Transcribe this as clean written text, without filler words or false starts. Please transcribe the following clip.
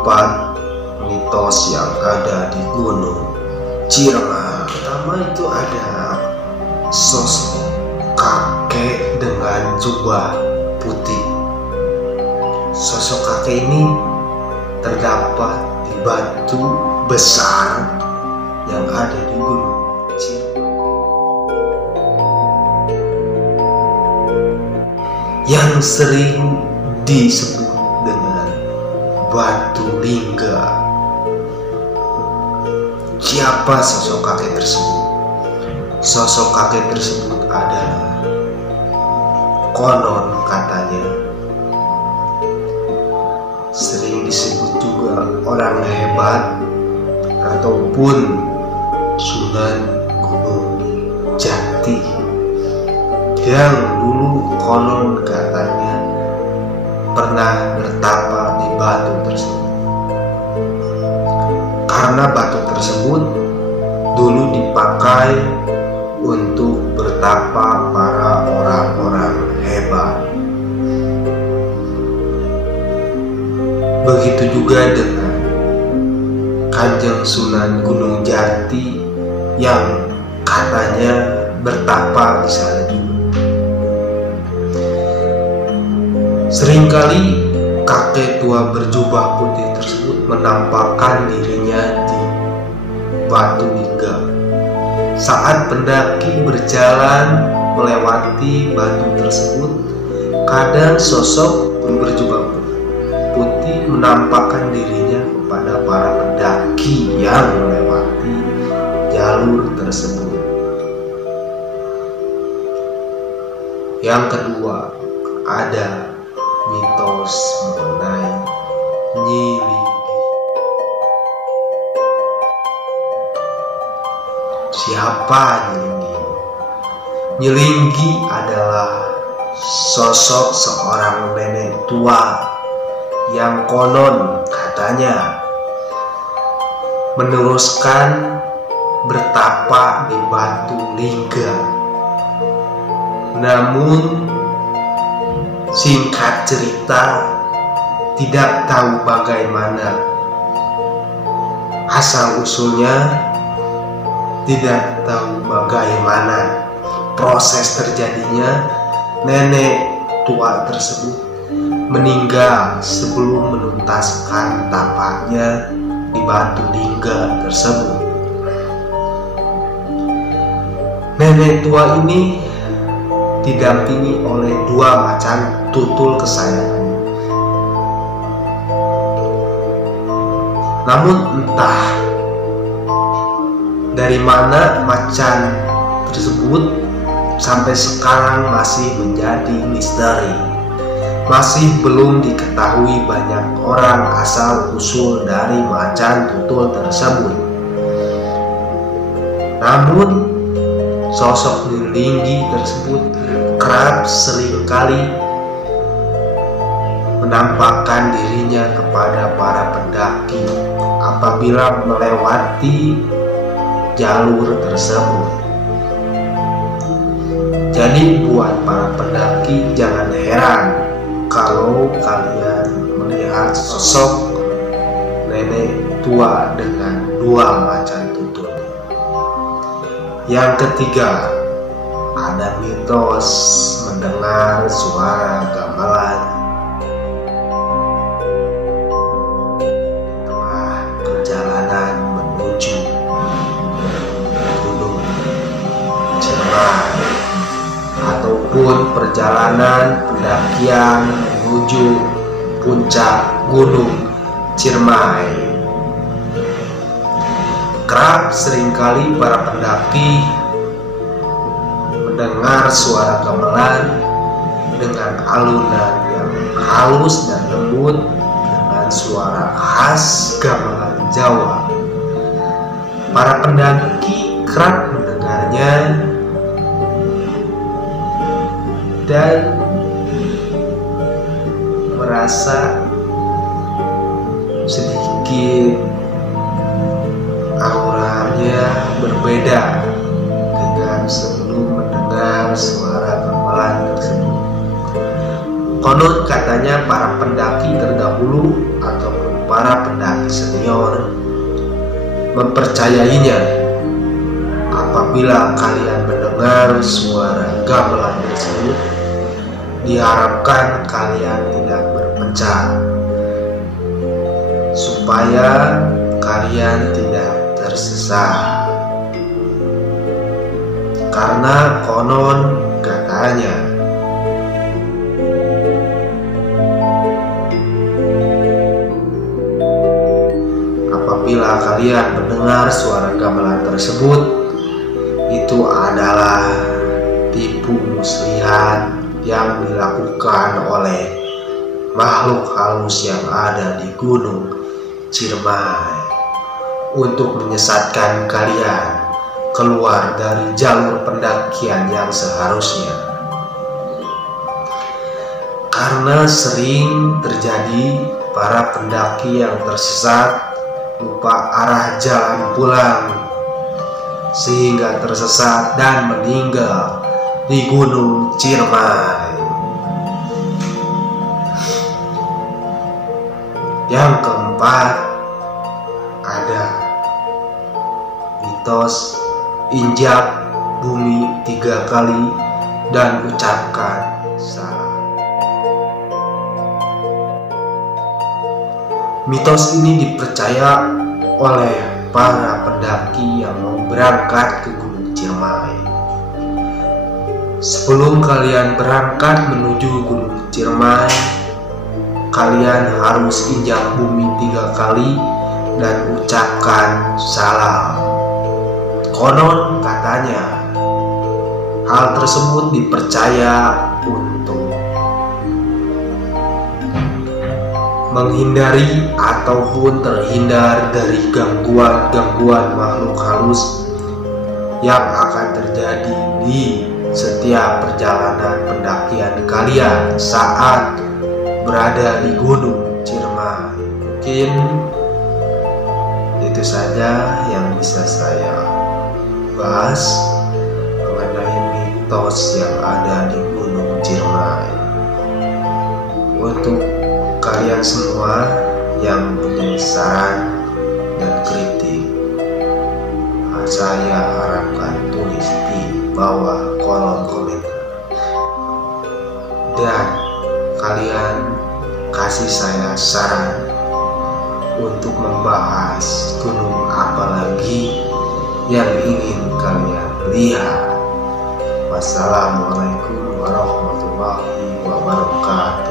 4 mitos yang ada di Gunung Ciremai. Pertama itu ada sosok kakek dengan jubah putih. Sosok kakek ini terdapat di batu besar yang ada di Gunung Ciremai, yang sering disebut dengan batu lingga. Siapa sosok kakek tersebut? Sosok kakek tersebut adalah, konon katanya, sering disebut juga orang hebat ataupun Sunan Gunung Jati, yang dulu konon katanya pernah bertapa di batu tersebut. Karena batu tersebut dulu dipakai untuk bertapa para orang-orang hebat. Begitu juga dengan Kanjeng Sunan Gunung Jati yang katanya bertapa di sana juga. Seringkali kakek tua berjubah putih tersebut menampakkan dirinya di batu lingga. Saat pendaki berjalan melewati batu tersebut, kadang sosok berjubah putih menampakkan dirinya kepada para pendaki yang melewati jalur tersebut. Yang kedua, ada mitos mengenai Nyi Linggi. Siapa Nyi Linggi? Nyi Linggi adalah sosok seorang nenek tua yang konon katanya meneruskan bertapa di batu lingga. Namun singkat cerita, tidak tahu bagaimana asal usulnya, tidak tahu bagaimana proses terjadinya, nenek tua tersebut meninggal sebelum menuntaskan tapanya di batu lingga tersebut. Nenek tua ini didampingi oleh 2 macan tutul kesayangan. Namun entah dari mana macan tersebut sampai sekarang masih menjadi misteri. Masih belum diketahui banyak orang asal usul dari macan tutul tersebut. Namun sosok Nyi Linggi tersebut kerap seringkali menampakkan dirinya kepada para pendaki apabila melewati jalur tersebut. Jadi buat para pendaki jangan heran kalau kalian melihat sosok nenek tua dengan 2 macan tutul. Yang ketiga, ada mitos mendengar suara gamelan tengah perjalanan menuju Gunung Ciremai ataupun perjalanan pendakian menuju puncak Gunung Ciremai. Kerap seringkali para pendaki mendengar suara gamelan dengan alunan yang halus dan lembut dengan suara khas gamelan Jawa. Para pendaki kerap mendengarnya dan merasa sedikit auranya berbeda dengan sebelum mendengar suara gamelan tersebut. Konon katanya para pendaki terdahulu ataupun para pendaki senior mempercayainya. Apabila kalian mendengar suara gamelan tersebut, diharapkan kalian tidak berpencar, supaya kalian tidak tersesat. Karena konon katanya apabila kalian mendengar suara gamelan tersebut, itu adalah tipu muslihat yang dilakukan oleh makhluk halus yang ada di Gunung Ciremai untuk menyesatkan kalian keluar dari jalur pendakian yang seharusnya. Karena sering terjadi para pendaki yang tersesat lupa arah jalan pulang, sehingga tersesat dan meninggal di Gunung Ciremai. Yang keempat, ada mitos injak bumi 3 kali dan ucapkan salam. Mitos ini dipercaya oleh para pendaki yang mau berangkat ke Gunung Ciremai. Sebelum kalian berangkat menuju Gunung Ciremai, kalian harus injak bumi 3 kali dan ucapkan salam. Konon katanya hal tersebut dipercaya untuk menghindari ataupun terhindar dari gangguan-gangguan makhluk halus yang akan terjadi di setiap perjalanan pendakian kalian saat berada di Gunung Ciremai. Mungkin itu saja yang bisa saya bahas mengenai mitos yang ada di Gunung Ciremai. Untuk kalian semua yang punya saran dan kritik, saya harapkan tulis di bawah kolom komentar, dan kalian kasih saya saran untuk membahas gunung apa lagi yang ingin kalian lihat. Wassalamualaikum warahmatullahi wabarakatuh.